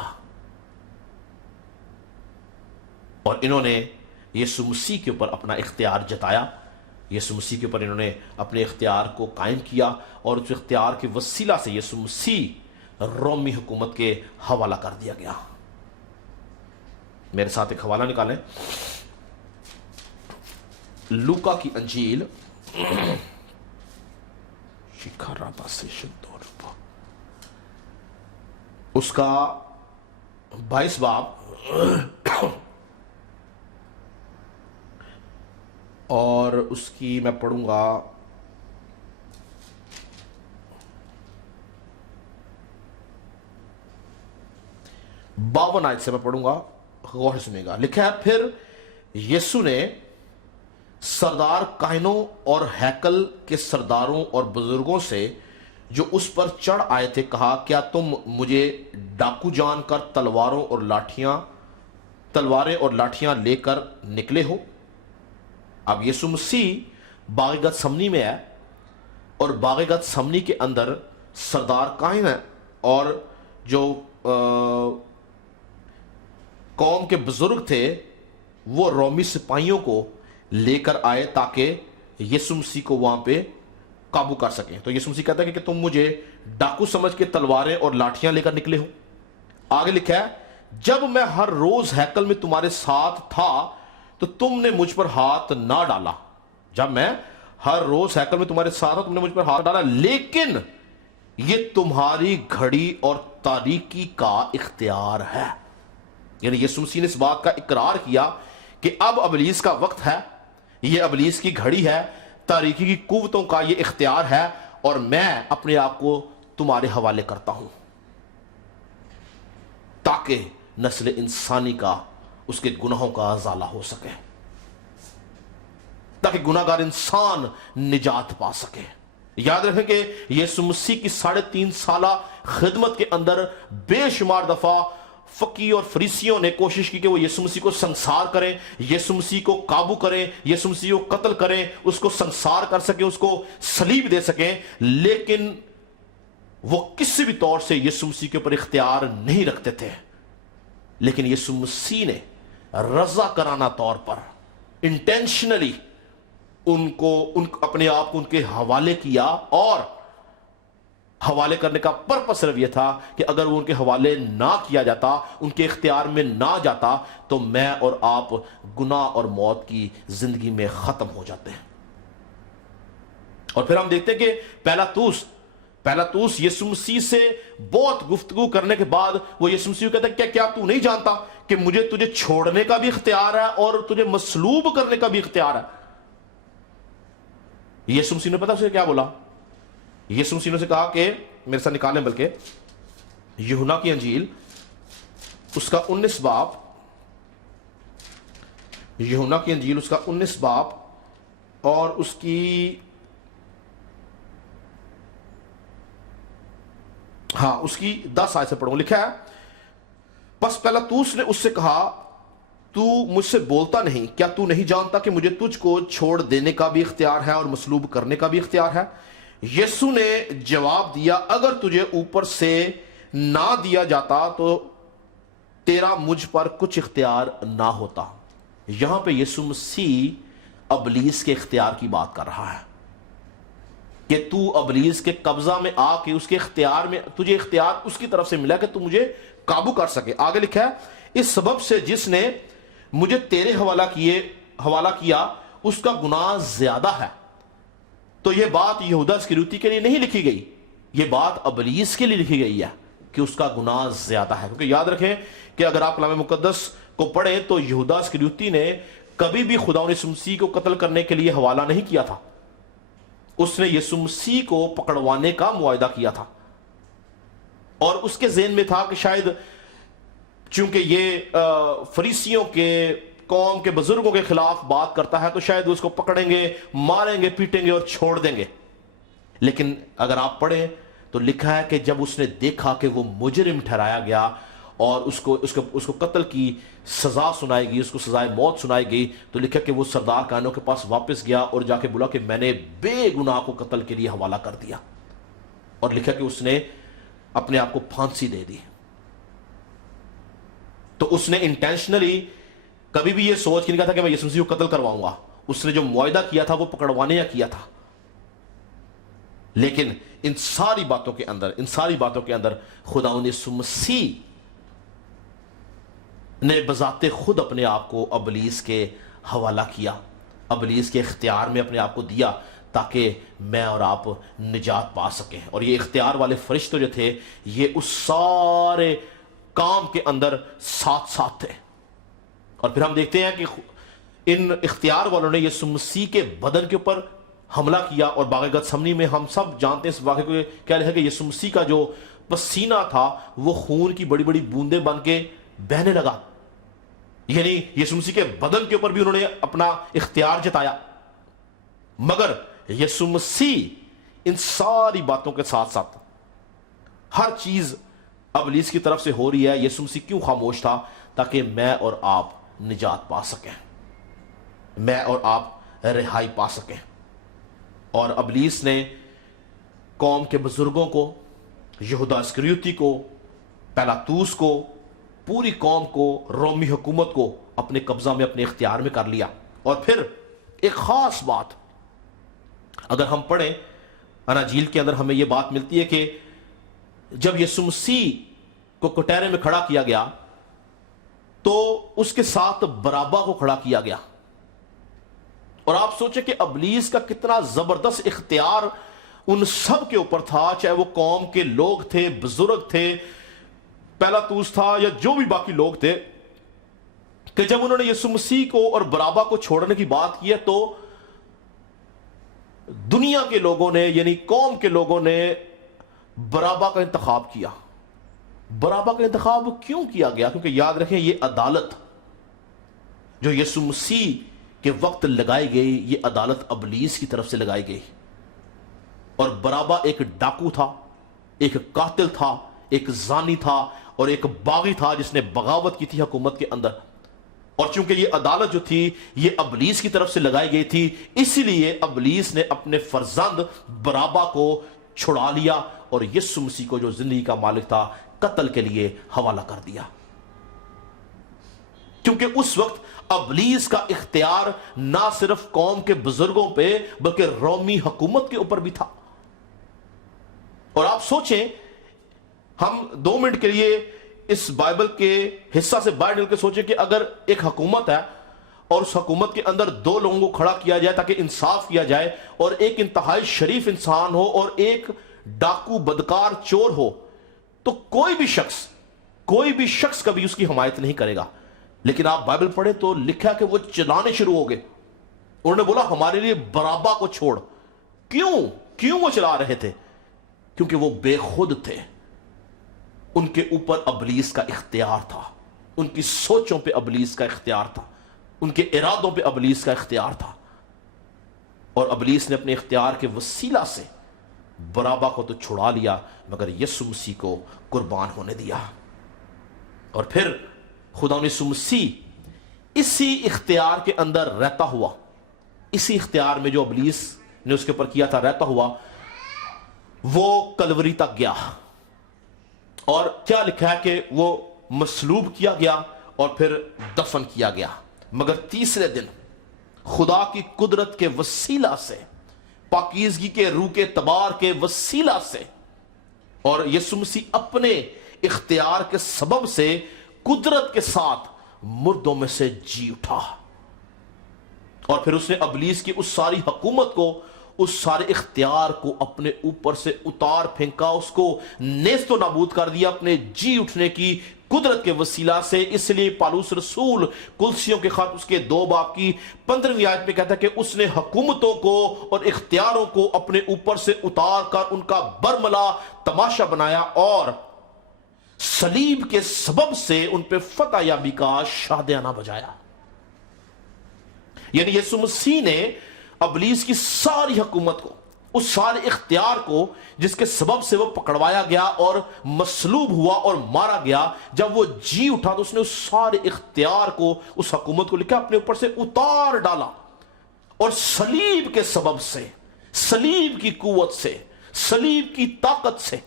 اور انہوں نے یسوع مسیح کے اوپر اپنا اختیار جتایا، یسوع مسیح کے اوپر انہوں نے اپنے اختیار کو قائم کیا اور اس اختیار کے وسیلہ سے یسوع مسیح رومی حکومت کے حوالہ کر دیا گیا۔ میرے ساتھ ایک حوالہ نکالیں، لوکا کی انجیل اس کا 22 باب اور اس کی میں پڑھوں گا 52 آیت سے میں پڑھوں گا، غور سے سنیے گا۔ لکھا ہے، پھر یسوع نے سردار کاہنوں اور ہیکل کے سرداروں اور بزرگوں سے جو اس پر چڑھ آئے تھے کہا، کیا تم مجھے ڈاکو جان کر تلواریں اور لاٹھیاں لے کر نکلے ہو؟ اب یسوع مسیح باغ گت سمنی میں ہے اور باغ گت سمنی کے اندر سردار کاہن ہیں اور جو قوم کے بزرگ تھے وہ رومی سپاہیوں کو لے کر آئے تاکہ یسوع مسیح کو وہاں پہ قابو کر سکیں۔ تو یسوع مسیح کہتا ہے کہ تم مجھے ڈاکو سمجھ کے تلواریں اور لاٹھیاں لے کر نکلے ہو۔ آگے لکھا ہے، جب میں ہر روز ہیکل میں تمہارے ساتھ تھا تو تم نے مجھ پر ہاتھ نہ ڈالا۔ جب میں ہر روز ہیکل میں تمہارے ساتھ تھا تم نے مجھ پر ہاتھ ڈالا، لیکن یہ تمہاری گھڑی اور تاریکی کا اختیار ہے۔ یعنی یسوع مسیح نے اس بات کا اقرار کیا کہ اب ابلیس کا وقت ہے، یہ ابلیس کی گھڑی ہے، تاریکی کی قوتوں کا یہ اختیار ہے اور میں اپنے آپ کو تمہارے حوالے کرتا ہوں تاکہ نسل انسانی کا اس کے گناہوں کا ازالہ ہو سکے، تاکہ گناہگار انسان نجات پا سکے۔ یاد رکھیں کہ یسوع مسیح کی 3.5 سالہ خدمت کے اندر بے شمار دفعہ فقی اور فریسیوں نے کوشش کی کہ وہ یسوع مسیح کو سنسار کریں، یسوع مسیح کو قابو کریں، یسوع مسیح کو قتل کریں، اس کو سنسار کر سکیں، اس کو صلیب دے سکیں، لیکن وہ کسی بھی طور سے یسوع مسیح کے اوپر اختیار نہیں رکھتے تھے۔ لیکن یسوع مسیح نے رضا کرانہ طور پر انٹینشنلی اپنے آپ کو ان کے حوالے کیا، اور حوالے کرنے کا پرپس صرف یہ تھا کہ اگر وہ ان کے حوالے نہ کیا جاتا، ان کے اختیار میں نہ جاتا، تو میں اور آپ گناہ اور موت کی زندگی میں ختم ہو جاتے ہیں۔ اور پھر ہم دیکھتے ہیں کہ پیلاطوس یسوع مسیح سے بہت گفتگو کرنے کے بعد وہ یسوع مسیح کو کہتا ہے، کیا تو نہیں جانتا کہ مجھے تجھے چھوڑنے کا بھی اختیار ہے اور تجھے مصلوب کرنے کا بھی اختیار ہے؟ یسوع مسیح نے پتا اسے کیا بولا؟ یسوع مسیح نے سے کہا کہ میرے ساتھ نکالیں، بلکہ یوحنا کی انجیل اس کا 19 باب، یوحنا کی انجیل اس کا 19 باب اور اس کی 10 آیت سے پڑھوں۔ لکھا ہے، پس پیلاطوس نے اس سے کہا، تو مجھ سے بولتا نہیں، کیا تو نہیں جانتا کہ مجھے تجھ کو چھوڑ دینے کا بھی اختیار ہے اور مصلوب کرنے کا بھی اختیار ہے؟ یسوع نے جواب دیا، اگر تجھے اوپر سے نہ دیا جاتا تو تیرا مجھ پر کچھ اختیار نہ ہوتا۔ یہاں پہ یسوع مسیح ابلیس کے اختیار کی بات کر رہا ہے کہ تو ابلیس کے قبضہ میں آ کے اس کے اختیار میں، تجھے اختیار اس کی طرف سے ملا کہ تو مجھے قابو کر سکے. آگے لکھا ہے اس سبب سے جس نے مجھے تیرے حوالہ کیا اس کا گناہ زیادہ ہے. تو یہ بات یہودا اسکریوتی کے لیے نہیں لکھی گئی, یہ بات ابلیس کے لیے لکھی گئی ہے کہ اس کا گناہ زیادہ ہے. کیونکہ یاد رکھیں کہ اگر آپ کلام مقدس کو پڑھیں تو یہودا اسکریوتی نے کبھی بھی خدا یسوع مسیح کو قتل کرنے کے لیے حوالہ نہیں کیا تھا. اس نے یسوع مسیح کو پکڑوانے کا معاہدہ کیا تھا, اور اس کے ذہن میں تھا کہ شاید چونکہ یہ فریسیوں کے قوم کے بزرگوں کے خلاف بات کرتا ہے تو شاید وہ اس کو پکڑیں گے, ماریں گے, پیٹیں گے اور چھوڑ دیں گے. لیکن اگر آپ پڑھیں تو لکھا ہے کہ جب اس نے دیکھا کہ وہ مجرم ٹھہرایا گیا اور اس کو قتل کی سزا سنائی گئی, اس کو سزائے موت سنائی گئی, تو لکھا کہ وہ سردار کہانوں کے پاس واپس گیا اور جا کے بولا کہ میں نے بے گناہ کو قتل کے لیے حوالہ کر دیا. اور لکھا کہ اس نے اپنے آپ کو پھانسی دے دی. تو اس نے انٹینشنلی کبھی بھی یہ سوچ کے نہیں کہا تھا کہ میں یسوع مسیح کو قتل کرواؤں گا. اس نے جو معاہدہ کیا تھا وہ پکڑوانے یا کیا تھا. لیکن ان ساری باتوں کے اندر خداوند یسوع مسیح نے بذات خود اپنے آپ کو ابلیس کے حوالہ کیا, ابلیس کے اختیار میں اپنے آپ کو دیا تاکہ میں اور آپ نجات پا سکیں. اور یہ اختیار والے فرشتے جو تھے یہ اس سارے کام کے اندر ساتھ ساتھ تھے. اور پھر ہم دیکھتے ہیں کہ ان اختیار والوں نے یسوع مسیح کے بدن کے اوپر حملہ کیا, اور باغ گتسمنی میں ہم سب جانتے ہیں اس واقعے کو, کیا لکھا کہ یسوع مسیح کا جو پسینہ تھا وہ خون کی بڑی بڑی بوندیں بن کے بہنے لگا. یعنی یسوع مسیح کے بدن کے اوپر بھی انہوں نے اپنا اختیار جتایا. مگر یسوع مسیح ان ساری باتوں کے ساتھ ساتھ ہر چیز ابلیس کی طرف سے ہو رہی ہے, یسوع مسیح کیوں خاموش تھا؟ تاکہ میں اور آپ نجات پا سکیں, میں اور آپ رہائی پا سکیں. اور ابلیس نے قوم کے بزرگوں کو, یہودا اسکریوتی کو, پیلاطوس کو, پوری قوم کو, رومی حکومت کو اپنے قبضہ میں, اپنے اختیار میں کر لیا. اور پھر ایک خاص بات اگر ہم پڑھیں اناجیل کے اندر ہمیں یہ بات ملتی ہے کہ جب یسوع مسیح کو کٹہرے میں کھڑا کیا گیا تو اس کے ساتھ بارابا کو کھڑا کیا گیا. اور آپ سوچیں کہ ابلیس کا کتنا زبردست اختیار ان سب کے اوپر تھا, چاہے وہ قوم کے لوگ تھے, بزرگ تھے, پیلاطوس تھا یا جو بھی باقی لوگ تھے, کہ جب انہوں نے یسوع مسیح کو اور بارابا کو چھوڑنے کی بات کی ہے تو دنیا کے لوگوں نے, یعنی قوم کے لوگوں نے بارابا کا انتخاب کیا. بارابا کا انتخاب کیوں کیا گیا؟ کیونکہ یاد رکھیں یہ عدالت جو یسوع مسیح کے وقت لگائی گئی, یہ عدالت ابلیس کی طرف سے لگائی گئی. اور بارابا ایک ڈاکو تھا, ایک قاتل تھا, ایک زانی تھا اور ایک باغی تھا جس نے بغاوت کی تھی حکومت کے اندر. اور چونکہ یہ عدالت جو تھی یہ ابلیس کی طرف سے لگائی گئی تھی, اسی لیے ابلیس نے اپنے فرزند بارابا کو چھڑا لیا اور یسوع مسیح کو جو زندگی کا مالک تھا قتل کے لیے حوالہ کر دیا. کیونکہ اس وقت ابلیس کا اختیار نہ صرف قوم کے بزرگوں پہ بلکہ رومی حکومت کے اوپر بھی تھا. اور آپ سوچیں, ہم 2 منٹ کے لیے اس بائبل کے حصہ سے باہر نکل کے سوچیں کہ اگر ایک حکومت ہے اور اس حکومت کے اندر 2 لوگوں کو کھڑا کیا جائے تاکہ انصاف کیا جائے, اور ایک انتہائی شریف انسان ہو اور ایک ڈاکو بدکار چور ہو, تو کوئی بھی شخص کبھی اس کی حمایت نہیں کرے گا. لیکن آپ بائبل پڑھیں تو لکھا کہ وہ چلانے شروع ہو گئے. انہوں نے بولا ہمارے لیے بارابا کو چھوڑ. کیوں وہ چلا رہے تھے؟ کیونکہ وہ بے خود تھے, ان کے اوپر ابلیس کا اختیار تھا, ان کی سوچوں پہ ابلیس کا اختیار تھا, ان کے ارادوں پہ ابلیس کا اختیار تھا. اور ابلیس نے اپنے اختیار کے وسیلہ سے بارابا کو تو چھڑا لیا مگر یسوع مسیح کو قربان ہونے دیا. اور پھر خدا یسوع مسیح اسی اختیار کے اندر رہتا ہوا, اسی اختیار میں جو ابلیس نے اس کے اوپر کیا تھا رہتا ہوا, وہ کلوری تک گیا. اور کیا لکھا ہے کہ وہ مصلوب کیا گیا اور پھر دفن کیا گیا. مگر تیسرے دن خدا کی قدرت کے وسیلہ سے, پاکیزگی کے روح کے اعتبار کے وسیلہ سے, اور یسوع مسیح اپنے اختیار کے سبب سے قدرت کے ساتھ مردوں میں سے جی اٹھا، اور پھر اس نے ابلیس کی اس ساری حکومت کو، اس سارے اختیار کو اپنے اوپر سے اتار پھینکا، اس کو نیست و نابود کر دیا اپنے جی اٹھنے کی قدرت کے وسیلہ سے۔ اس لیے پالوس رسول کلسیوں کے خط اس کے 2 باب کی 15ویں آیت میں کہتا ہے کہ اس نے حکومتوں کو اور اختیاروں کو اپنے اوپر سے اتار کر ان کا برملا تماشا بنایا، اور صلیب کے سبب سے ان پہ فتح یابی کا شادیانہ بجایا۔ یعنی یسوع مسیح نے ابلیس کی ساری حکومت کو، اس سارے اختیار کو جس کے سبب سے وہ پکڑوایا گیا اور مصلوب ہوا اور مارا گیا، جب وہ جی اٹھا تو اس نے اس سارے اختیار کو، اس حکومت کو لکھا اپنے اوپر سے اتار ڈالا، اور صلیب کے سبب سے، صلیب کی قوت سے، صلیب کی طاقت سے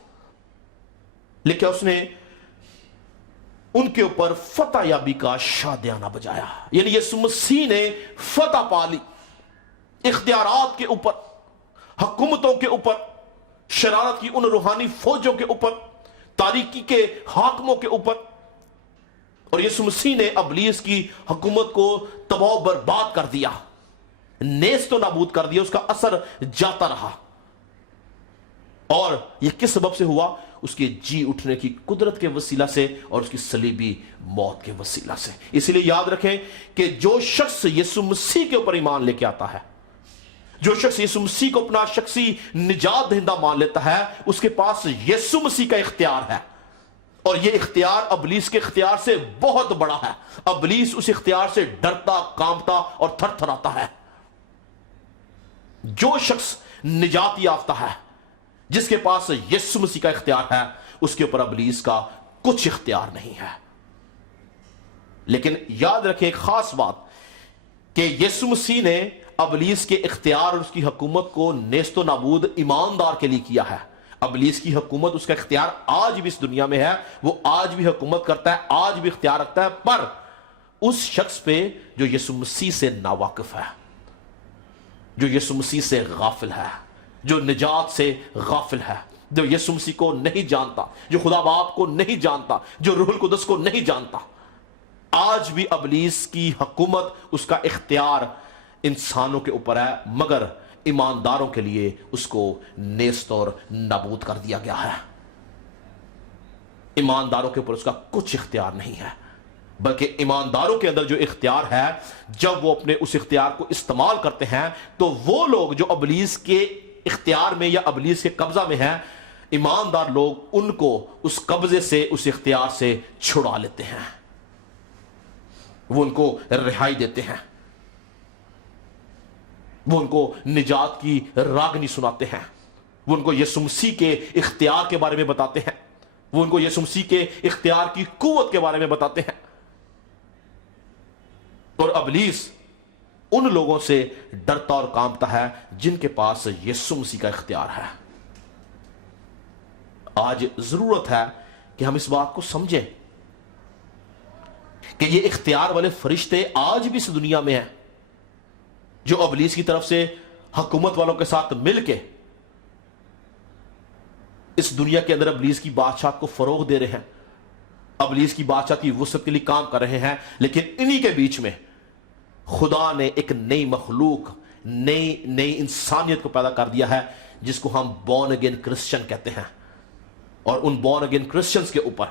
لکھا اس نے ان کے اوپر فتح یابی کا شادیانہ بجایا۔ یعنی یسوع مسیح نے فتح پالی اختیارات کے اوپر، حکومتوں کے اوپر، شرارت کی ان روحانی فوجوں کے اوپر، تاریکی کے حاکموں کے اوپر، اور یسوع مسیح نے ابلیس کی حکومت کو تباہ و برباد کر دیا، نیست و نابود کر دیا، اس کا اثر جاتا رہا۔ اور یہ کس سبب سے ہوا؟ اس کے جی اٹھنے کی قدرت کے وسیلہ سے اور اس کی صلیبی موت کے وسیلہ سے۔ اس لیے یاد رکھیں کہ جو شخص یسوع مسیح کے اوپر ایمان لے کے آتا ہے، جو شخص یسوع مسیح کو اپنا شخصی نجات دہندہ مان لیتا ہے، اس کے پاس یسوع مسیح کا اختیار ہے، اور یہ اختیار ابلیس کے اختیار سے بہت بڑا ہے۔ ابلیس اس اختیار سے ڈرتا، کانپتا اور تھر تھراتا ہے۔ جو شخص نجات یافتہ ہے، جس کے پاس یسوع مسیح کا اختیار ہے، اس کے اوپر ابلیس کا کچھ اختیار نہیں ہے۔ لیکن یاد رکھیں ایک خاص بات، کہ یسوع مسیح نے ابلیس کے اختیار اور اس کی حکومت کو نیست و نابود ایماندار کے لیے کیا ہے۔ ابلیس کی حکومت، اس کا اختیار آج بھی اس دنیا میں ہے، وہ آج بھی حکومت کرتا ہے، آج بھی اختیار رکھتا ہے، پر اس شخص پہ جو یسوع مسیح سے ناواقف ہے، جو یسوع مسیح سے غافل ہے، جو نجات سے غافل ہے، جو یسوع مسیح کو نہیں جانتا، جو خدا باپ کو نہیں جانتا، جو روح القدس کو نہیں جانتا، آج بھی ابلیس کی حکومت، اس کا اختیار انسانوں کے اوپر ہے، مگر ایمانداروں کے لیے اس کو نیست اور نابود کر دیا گیا ہے۔ ایمانداروں کے اوپر اس کا کچھ اختیار نہیں ہے، بلکہ ایمانداروں کے اندر جو اختیار ہے، جب وہ اپنے اس اختیار کو استعمال کرتے ہیں تو وہ لوگ جو ابلیس کے اختیار میں یا ابلیس کے قبضہ میں ہیں، ایماندار لوگ ان کو اس قبضے سے، اس اختیار سے چھڑا لیتے ہیں، وہ ان کو رہائی دیتے ہیں، وہ ان کو نجات کی راگنی سناتے ہیں، وہ ان کو یسوع مسیح کے اختیار کے بارے میں بتاتے ہیں، وہ ان کو یسوع مسیح کے اختیار کی قوت کے بارے میں بتاتے ہیں۔ اور ابلیس ان لوگوں سے ڈرتا اور کانپتا ہے جن کے پاس یسوع مسیح کا اختیار ہے۔ آج ضرورت ہے کہ ہم اس بات کو سمجھیں کہ یہ اختیار والے فرشتے آج بھی اس دنیا میں ہیں، جو ابلیس کی طرف سے حکومت والوں کے ساتھ مل کے اس دنیا کے اندر ابلیس کی بادشاہت کو فروغ دے رہے ہیں، ابلیس کی بادشاہت کی وسعت کے لیے کام کر رہے ہیں۔ لیکن انہی کے بیچ میں خدا نے ایک نئی مخلوق، نئی انسانیت کو پیدا کر دیا ہے، جس کو ہم بورن اگین کرسچن کہتے ہیں۔ اور ان بورن اگین کرسچنز کے اوپر،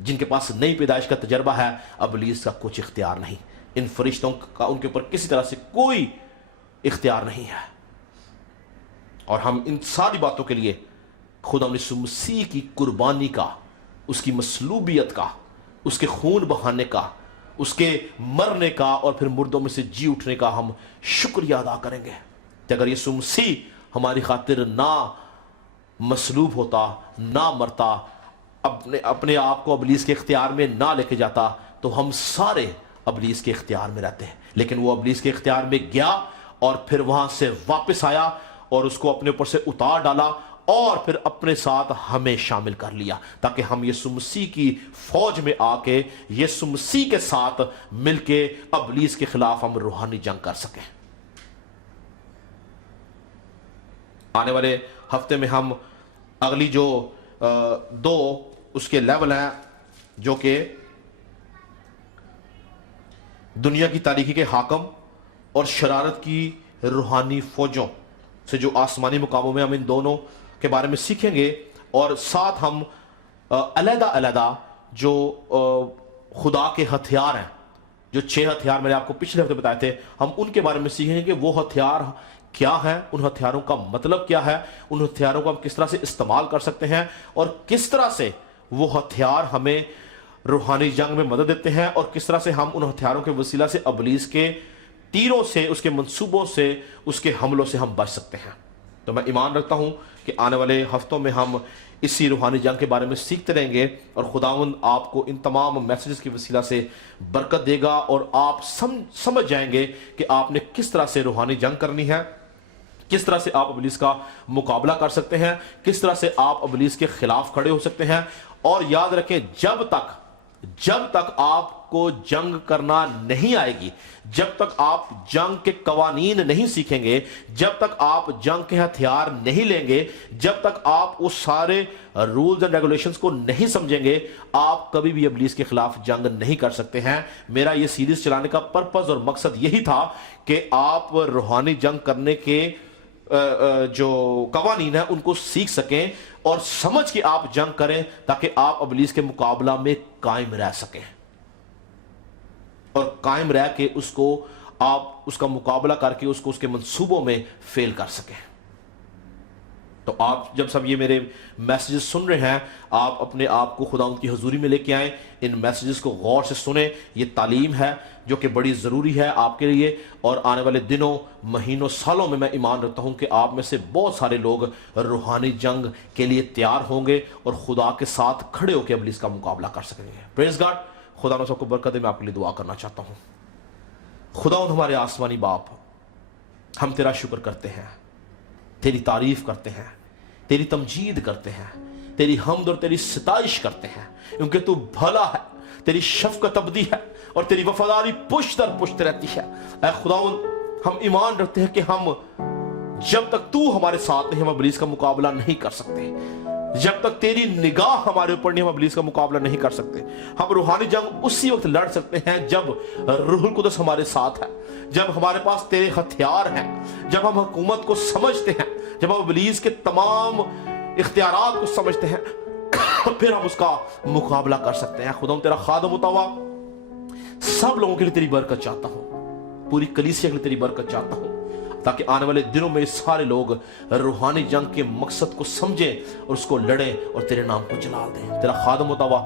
جن کے پاس نئی پیدائش کا تجربہ ہے، ابلیس کا کچھ اختیار نہیں، ان فرشتوں کا ان کے اوپر کسی طرح سے کوئی اختیار نہیں ہے۔ اور ہم ان ساری باتوں کے لیے خدا یسوع مسیح کی قربانی کا، اس کی مصلوبیت کا، اس کے خون بہانے کا، اس کے مرنے کا اور پھر مردوں میں سے جی اٹھنے کا ہم شکریہ ادا کریں گے کہ اگر یسوع مسیح ہماری خاطر نہ مصلوب ہوتا، نہ مرتا، اپنے آپ کو ابلیس کے اختیار میں نہ لے کے جاتا، تو ہم سارے ابلیس کے اختیار میں رہتے ہیں۔ لیکن وہ ابلیس کے اختیار میں گیا اور پھر وہاں سے واپس آیا اور اس کو اپنے اوپر سے اتار ڈالا اور پھر اپنے ساتھ ہمیں شامل کر لیا، تاکہ ہم یسوع مسیح کی فوج میں آ کے یسوع مسیح کے ساتھ مل کے ابلیس کے خلاف ہم روحانی جنگ کر سکیں۔ آنے والے ہفتے میں ہم اگلی جو 2 اس کے لیول ہیں جو کہ دنیا کی تاریخی کے حاکم اور شرارت کی روحانی فوجوں سے جو آسمانی مقاموں میں ہم ان دونوں کے بارے میں سیکھیں گے، اور ساتھ ہم علیحدہ علیحدہ جو خدا کے ہتھیار ہیں، جو 6 ہتھیار میں نے آپ کو پچھلے ہفتے بتائے تھے، ہم ان کے بارے میں سیکھیں گے کہ وہ ہتھیار کیا ہیں، ان ہتھیاروں کا مطلب کیا ہے، ان ہتھیاروں کو ہم کس طرح سے استعمال کر سکتے ہیں، اور کس طرح سے وہ ہتھیار ہمیں روحانی جنگ میں مدد دیتے ہیں، اور کس طرح سے ہم ان ہتھیاروں کے وسیلہ سے ابلیس کے تیروں سے، اس کے منصوبوں سے، اس کے حملوں سے ہم بچ سکتے ہیں۔ تو میں ایمان رکھتا ہوں کہ آنے والے ہفتوں میں ہم اسی روحانی جنگ کے بارے میں سیکھتے رہیں گے، اور خداوند آپ کو ان تمام میسیجز کی وسیلہ سے برکت دے گا، اور آپ سمجھ جائیں گے کہ آپ نے کس طرح سے روحانی جنگ کرنی ہے، کس طرح سے آپ ابلیس کا مقابلہ کر سکتے ہیں، کس طرح سے آپ ابلیس کے خلاف کھڑے ہو سکتے ہیں۔ اور یاد رکھیں، جب تک آپ کو جنگ کرنا نہیں آئے گی، جب تک آپ جنگ کے قوانین نہیں سیکھیں گے، جب تک آپ جنگ کے ہتھیار نہیں لیں گے، جب تک آپ اس سارے رولز اینڈ ریگولیشنز کو نہیں سمجھیں گے، آپ کبھی بھی ابلیس کے خلاف جنگ نہیں کر سکتے ہیں۔ میرا یہ سیریز چلانے کا پرپس اور مقصد یہی تھا کہ آپ روحانی جنگ کرنے کے جو قوانین ہیں ان کو سیکھ سکیں اور سمجھ کے آپ جنگ کریں، تاکہ آپ ابلیس کے مقابلہ میں قائم رہ سکیں، اور قائم رہ کے آپ اس کا مقابلہ کر کے اس کے منصوبوں میں فیل کر سکیں۔ تو آپ جب سب یہ میرے میسیجز سن رہے ہیں، آپ اپنے آپ کو خداوند کی حضوری میں لے کے آئیں، ان میسیجز کو غور سے سنیں۔ یہ تعلیم ہے جو کہ بڑی ضروری ہے آپ کے لیے، اور آنے والے دنوں، مہینوں، سالوں میں خداوند رکھتا ہوں کہ آپ میں سے بہت سارے لوگ روحانی جنگ کے لیے تیار ہوں گے اور خدا کے ساتھ کھڑے ہو کے ابلیس کا مقابلہ کر سکیں گے۔ پریز گاڈ، خدا نے سب کو برکت دے۔ میں آپ کے لیے دعا کرنا چاہتا ہوں۔ خداوند ہمارے آسمانی باپ، ہم تیرا شکر کرتے ہیں، تیری تعریف کرتے ہیں، تیری تمجید کرتے ہیں، تیری حمد اور تیری ستائش کرتے ہیں، کیونکہ تو بھلا ہے، تیری شفقت ابدی ہے، اور تیری وفاداری پشت در پشت رہتی ہے۔ اے خداوند، ہم ایمان رکھتے ہیں کہ ہم جب تک تو ہمارے ساتھ نہیں، ہم ابلیس کا مقابلہ نہیں کر سکتے۔ جب تک تیری نگاہ ہمارے اوپر نہیں، ہم ابلیس کا مقابلہ نہیں کر سکتے۔ ہم روحانی جنگ اسی وقت لڑ سکتے ہیں جب روح القدس ہمارے ساتھ ہے، جب ہمارے پاس تیرے ہتھیار ہیں، جب ہم حکومت کو سمجھتے ہیں، جب ہم ابلیس کے تمام اختیارات کو سمجھتے ہیں، پھر ہم اس کا مقابلہ کر سکتے ہیں۔ خدا تیرا خادم ہوتا ہوا سب لوگوں کے لیے تیری برکت چاہتا ہوں، پوری کلیسیا کے لیے تیری برکت چاہتا ہوں، تاکہ آنے والے دنوں میں سارے لوگ روحانی جنگ کے مقصد کو سمجھیں اور اس کو لڑیں اور تیرے نام کو جلال دیں۔ تیرا خادم ہوتا ہوا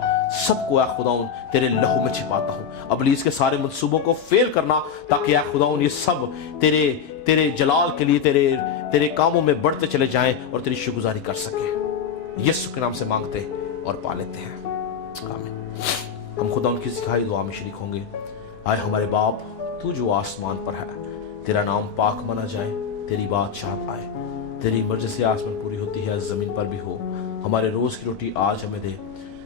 سب کو اے خداوند تیرے لہو میں چھپاتا ہوں، ابلیس کے سارے منصوبوں کو فیل کرنا، تاکہ اے خداوند یہ سب تیرے جلال کے لیے تیرے کاموں میں بڑھتے چلے جائیں اور تیری شکرگزاری کر سکیں۔ یسوع کے نام سے مانگتے اور پا لیتے ہیں، آمین۔ ہم خداوند کی سکھائی دعا میں شریک ہوں گے۔ آئے ہمارے باپ، تو جو آسمان پر ہے، تیرا نام پاک منا جائے، تیری بادشاہت آئے، تیری مرضی سے آسمان پوری ہوتی ہے، زمین پر بھی ہو۔ ہمارے روز کی روٹی آج ہمیں دے،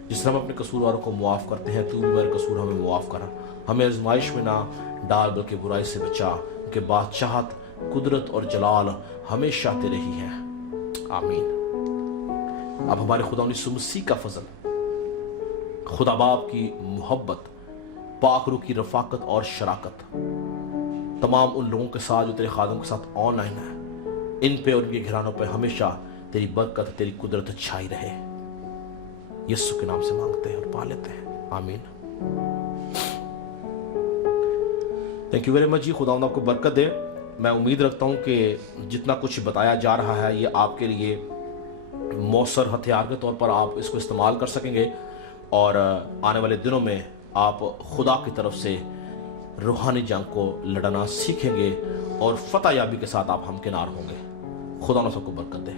جس طرح ہم اپنے قصورواروں کو معاف کرتے ہیں، تو بھی میرے قصور ہمیں معاف کر۔ ہمیں آزمائش میں نہ ڈال، بلکہ برائی سے بچا، کیونکہ بادشاہت، قدرت اور جلال ہمیشہ تیرے ہی ہے، آمین۔ اب ہمارے خدا یسوع مسیح کا فضل، خدا باپ کی محبت، پاک روح کی رفاقت اور شراکت تمام ان لوگوں کے ساتھ جو تیرے خادم کے ساتھ آن لائن ہیں، ان پہ اور ان کے گھرانوں پہ ہمیشہ تیری برکت، تیری قدرت چھائی رہے۔ یسوع کے نام سے مانگتے ہیں اور پا لیتے ہیں، آمین۔ تھینک یو ویری مچ جی، خداوند آپ کو برکت دے۔ میں امید رکھتا ہوں کہ جتنا کچھ بتایا جا رہا ہے یہ آپ کے لیے مؤثر ہتھیار کے طور پر آپ اس کو استعمال کر سکیں گے، اور آنے والے دنوں میں آپ خدا کی طرف سے روحانی جنگ کو لڑنا سیکھیں گے، اور فتح یابی کے ساتھ آپ ہمکنار ہوں گے۔ خدا نے سب کو برکت دے۔